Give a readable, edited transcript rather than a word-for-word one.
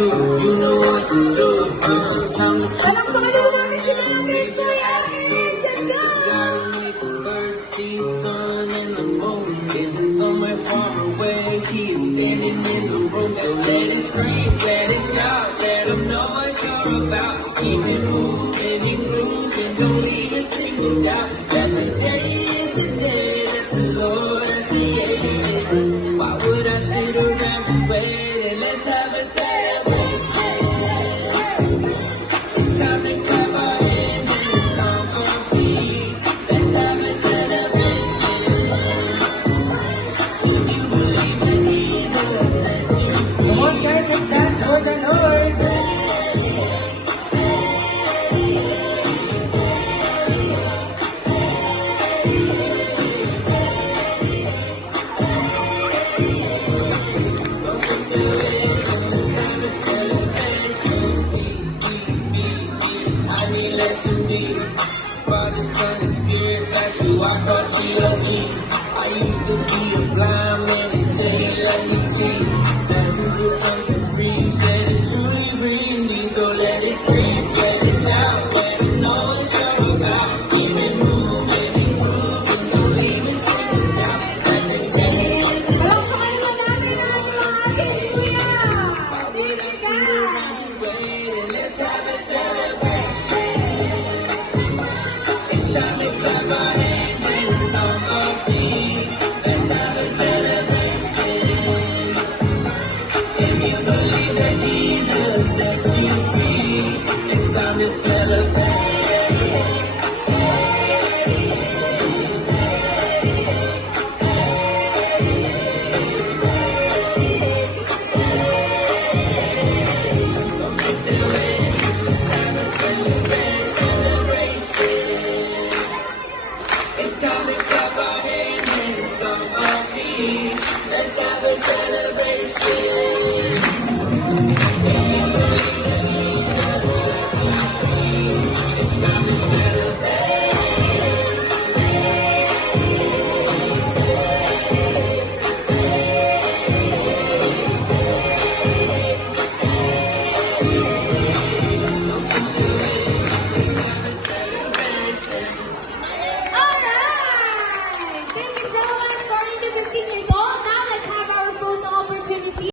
you know what to do. It's time to put Walang pakalawa namin sila ng Big Boy Aris! Let's go! gotta make the birds see sun and the moon. Isn't somewhere far away. He's standing in the room. So let it scream, let it shout, let him know what you're about. Keep it moving and grooving. Don't leave a single doubt that today is the day that the Lord has created. Why would I sit around just waiting? Let's have a celebration. It's time to clap our hands and stomp our feet. Let's have a celebration. Do you believe that Jesus set you free? Come on guys, let's dance for the Lord! I need less of me. Father, Son, and Spirit, that's who I call G.O.E. I used to be a blind man until you let me see. That through the sunset free, you said it's truly free indeed. So let it scream, let it shout, let it know what you're about. Keep it moving and grooving, don't leave a single doubt. That today is the Walang pakalawa namin ang mga aking kuya! Dito ka! waiting. Let's have a celebration. It's time to clap our hands and stomp our feet. Let's have a celebration. If you believe that Jesus set you free, it's time to celebrate. It's time to clap our hands and stomp our feet. Let's have a celebration.